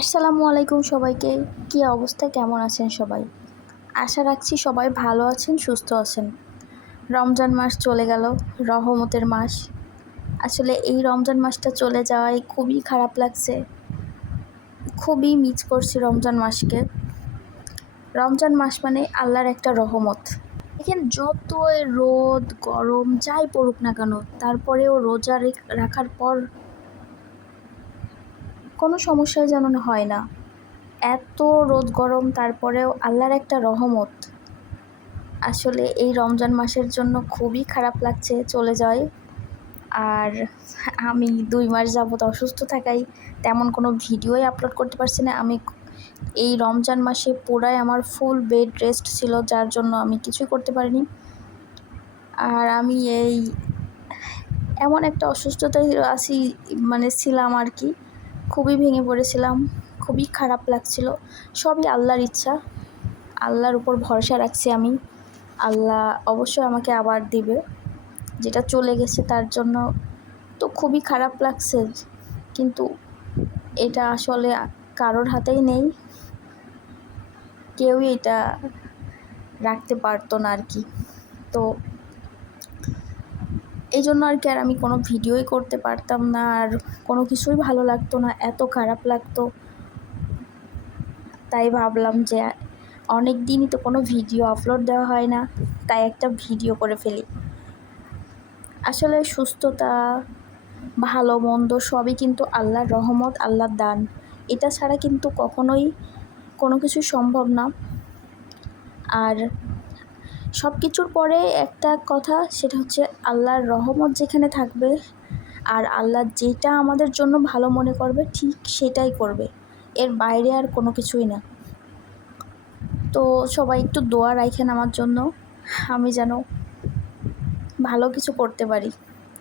আসসালামু আলাইকুম সবাইকে। কি অবস্থা? কেমন আছেন সবাই? আশা রাখছি সবাই ভালো আছেন, সুস্থ আছেন। রমজান মাস চলে গেল, রহমতের মাস। আসলে এই রমজান মাসটা চলে যাওয়ায় খুবই খারাপ লাগছে। খুবই মিস করছি রমজান মাসকে। রমজান মাস মানে আল্লাহর একটা রহমত। দেখেন, যতই রোদ, গরম, যাই পড়ুক না কেন, তারপরেও রোজা রেখ- রাখার পর কোনো সমস্যাই যেন হয় না। এত রোদ গরম, তারপরেও আল্লাহর একটা রহমত। আসলে এই রমজান মাসের জন্য খুবই খারাপ লাগছে চলে যায় আর আমি দুই মাস যাবত অসুস্থ থাকাই তেমন কোনো ভিডিওই আপলোড করতে পারছি না। আমি এই রমজান মাসে পুরাই আমার ফুল বেড রেস্ট ছিল, যার জন্য আমি কিছুই করতে পারিনি। আর আমি এই এমন একটা অসুস্থতায় আছি মানে ছিলাম আর কি। খুবই ভেঙে পড়েছিলাম, খুবই খারাপ লাগছিল। সবই আল্লাহর ইচ্ছা, আল্লাহর উপর ভরসা রাখছি আমি। আল্লাহ অবশ্যই আমাকে আবার দিবে। যেটা চলে গেছে তার জন্য তো খুবই খারাপ লাগছে, কিন্তু এটা আসলে কারোর হাতেই নেই। কেউই এটা রাখতে পারতো না আর কি। তো এই জন্য আর কি আর আমি কোনো ভিডিওই করতে পারতাম না আর কোনো কিছুই ভালো লাগতো না, এত খারাপ লাগতো। তাই ভাবলাম যে অনেক দিনই তো কোনো ভিডিও আপলোড দেওয়া হয় না, তাই একটা ভিডিও করে ফেলি। আসলে সুস্থতা, ভালো, মন্দ সবই কিন্তু আল্লাহর রহমত, আল্লাহর দান। এটা ছাড়া কিন্তু কখনোই কোনো কিছু সম্ভব না। আর সব কিছুর পরে একটা কথা, সেটা হচ্ছে আল্লাহর রহমত যেখানে থাকবে আর আল্লাহ যেটা আমাদের জন্য ভালো মনে করবে, ঠিক সেটাই করবে। এর বাইরে আর কোনো কিছুই না। তো সবাই একটু দোয়া রাখেন আমার জন্য, আমি যেন ভালো কিছু করতে পারি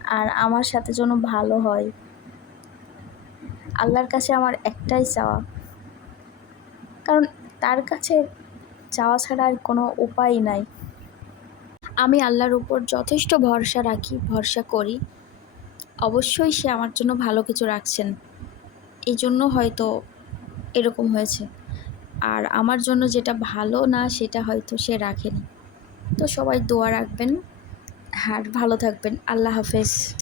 আর আমার সাথে যেন ভালো হয়। আল্লাহর কাছে আমার একটাই চাওয়া। কারণ তার কাছে চাওয়া ছাড়া আর কোনো উপায় নাই। আমি আল্লাহর উপর যথেষ্ট ভরসা রাখি, ভরসা করি। অবশ্যই সে আমার জন্য ভালো কিছু রাখছেন। এই জন্য হয়তো এরকম হয়েছে। আর আমার জন্য যেটা ভালো না, সেটা হয়তো সে রাখেনি। তো সবাই দোয়া রাখবেন। আর ভালো থাকবেন। আল্লাহ হাফেজ।